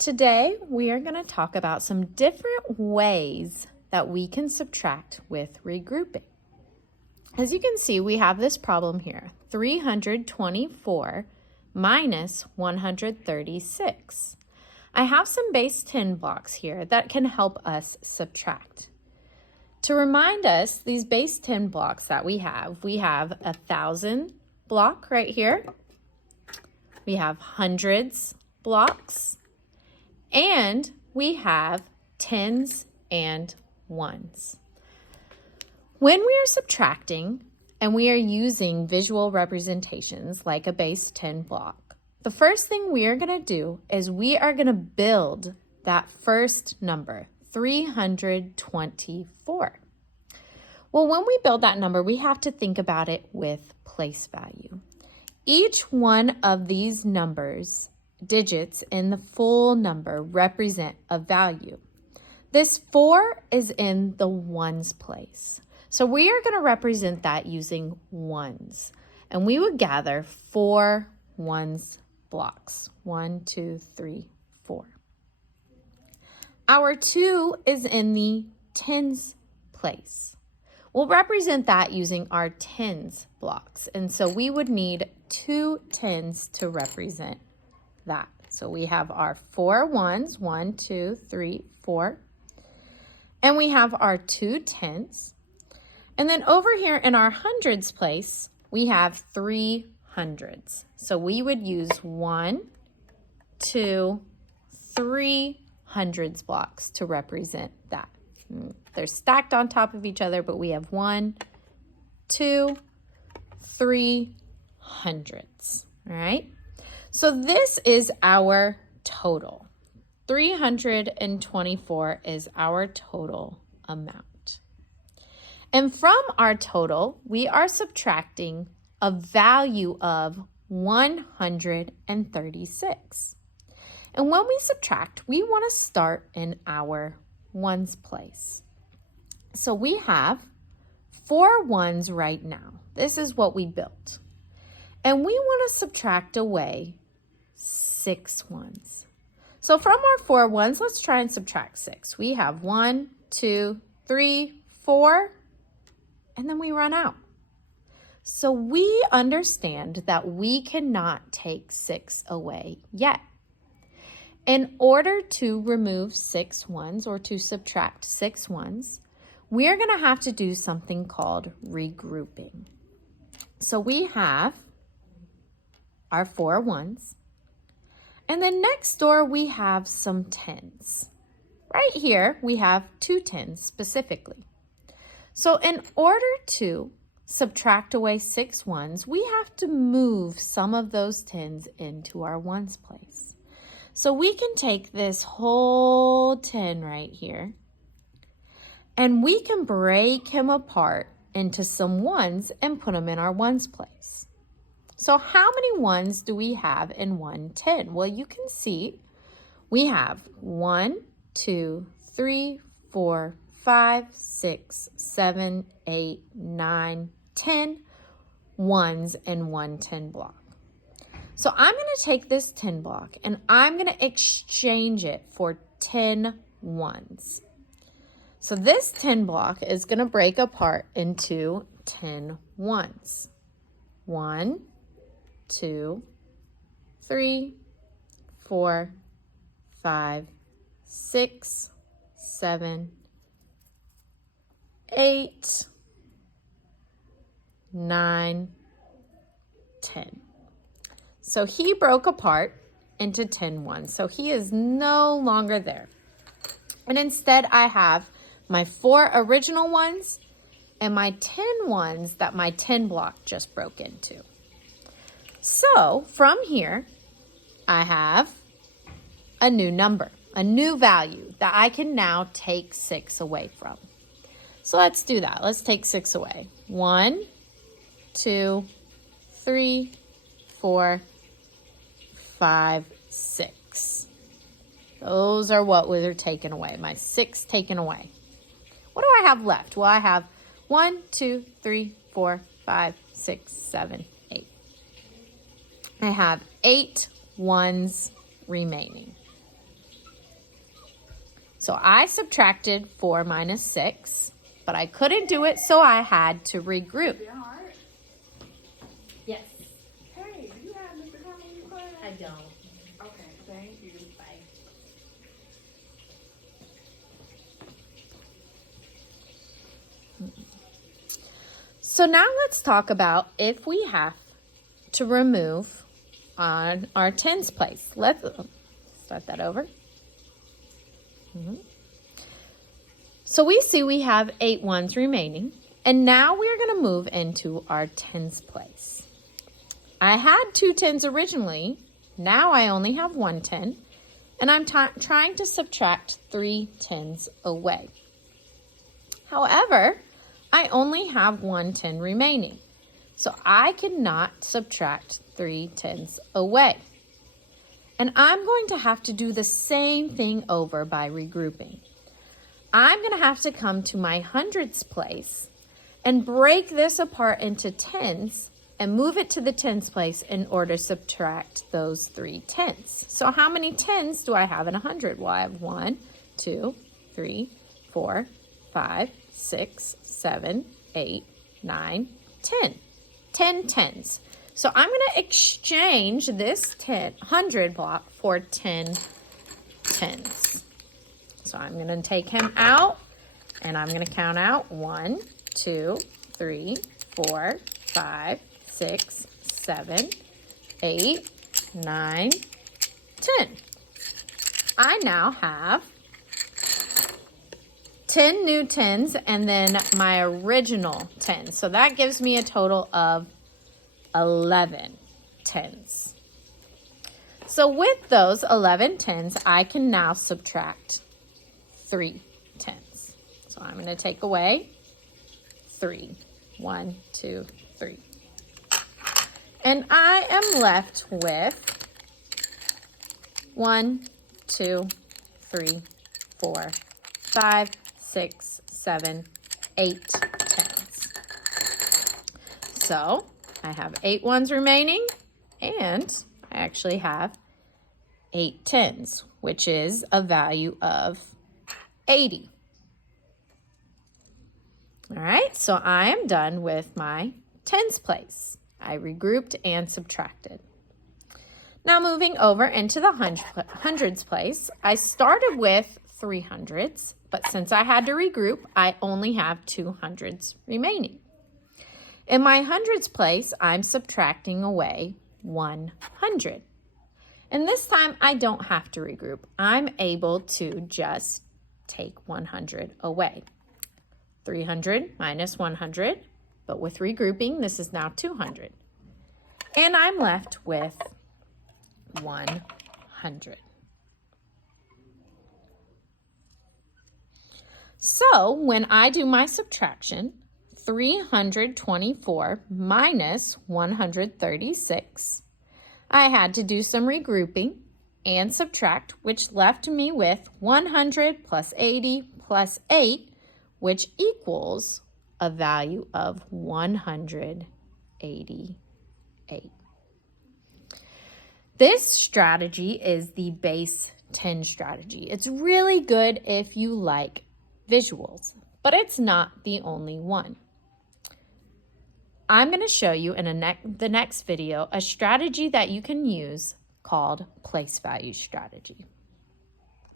Today, we are going to talk about some different ways that we can subtract with regrouping. As you can see, we have this problem here, 324 minus 136. I have some base 10 blocks here that can help us subtract. To remind us, these base 10 blocks that we have 1,000 block right here. We have hundreds blocks. And we have tens and ones. When we are subtracting and we are using visual representations like a base 10 block, the first thing we are going to do is we are going to build that first number, 324. Well, when we build that number, we have to think about it with place value. Each one of these digits in the full number represent a value. This 4 is in the ones place. So we are going to represent that using ones. And we would gather 4 ones blocks. 1, 2, 3, 4. Our 2 is in the tens place. We'll represent that using our tens blocks. And so we would need 2 tens to represent that. So we have our 4 ones, 1, 2, 3, 4. And we have our 2 tens. And then over here in our hundreds place, we have 3 hundreds. So we would use 1, 2, 3 hundreds blocks to represent that. They're stacked on top of each other, but we have 1, 2, 3 hundreds. All right. So this is our total. 324 is our total amount. And from our total, we are subtracting a value of 136. And when we subtract, we want to start in our ones place. So we have 4 ones right now. This is what we built. And we want to subtract away 6 ones. So from our 4 ones, let's try and subtract 6. We have 1, 2, 3, 4, and then we run out. So we understand that we cannot take 6 away yet. In order to remove 6 ones or to subtract 6 ones, we are going to have to do something called regrouping. So we have our 4 ones. And then next door, we have some tens. Right here, we have 2 tens specifically. So in order to subtract away 6 ones, we have to move some of those tens into our ones place. So we can take this whole 10 right here, and we can break him apart into some ones and put them in our ones place. So how many ones do we have in 110? Well, you can see we have 1, 2, 3, 4, 5, 6, 7, 8, 9, 10 ones in 110 block. So I'm going to take this 10 block and I'm going to exchange it for 10 ones. So this 10 block is going to break apart into 10 ones. 1, 2, 3, 4, 5, 6, 7, 8, 9, 10. So he broke apart into 10 ones. So he is no longer there. And instead I have my 4 original ones and my 10 ones that my 10 block just broke into. So from here, I have a new number, a new value that I can now take 6 away from. So let's do that. Let's take 6 away. 1, 2, 3, 4, 5, 6. Those are what were taken away, my 6 taken away. What do I have left? Well, I have 1, 2, 3, 4, 5, 6, 7, 8. I have 8 ones remaining. So I subtracted 4 minus 6, but I couldn't do it, so I had to regroup. Yes. Hey, do you have Mr. Conley in your class? I don't. Okay, thank you. Bye. So now let's talk about if we have to remove on our tens place. Let's start that over. So we see we have 8 ones remaining, and now we're going to move into our tens place. I had 2 tens originally. Now I only have 1 10, and I'm trying to subtract 3 tens away. However, I only have 1 10 remaining, so I cannot subtract 3 tens away. And I'm going to have to do the same thing over by regrouping. I'm going to have to come to my hundreds place and break this apart into tens and move it to the tens place in order to subtract those 3 tens. So how many tens do I have in 100? Well, I have 1, 2, 3, 4, 5, 6, 7, 8, 9, 10. 10 tens. So I'm going to exchange this 100 block for 10 tens. So I'm going to take him out, and I'm going to count out 1, 2, 3, 4, 5, 6, 7, 8, 9, 10. I now have 10 new tens and then my original 10. So that gives me a total of 11 tens. So with those 11 tens, I can now subtract 3 tens. So I'm going to take away 3. 1, 2, 3. And I am left with 1, 2, 3, 4, 5, 6, 7, 8 tens. So I have 8 ones remaining, and I actually have 8 tens, which is a value of 80. All right, so I am done with my tens place. I regrouped and subtracted. Now moving over into the hundreds place, I started with 3 hundreds, but since I had to regroup, I only have 2 hundreds remaining. In my hundreds place, I'm subtracting away 100. And this time I don't have to regroup. I'm able to just take 100 away. 300 minus 100, but with regrouping, this is now 200. And I'm left with 100. So when I do my subtraction, 324 minus 136, I had to do some regrouping and subtract, which left me with 100 plus 80 plus 8, which equals a value of 188. This strategy is the base 10 strategy. It's really good if you like visuals, but it's not the only one. I'm going to show you in the next video a strategy that you can use called place value strategy.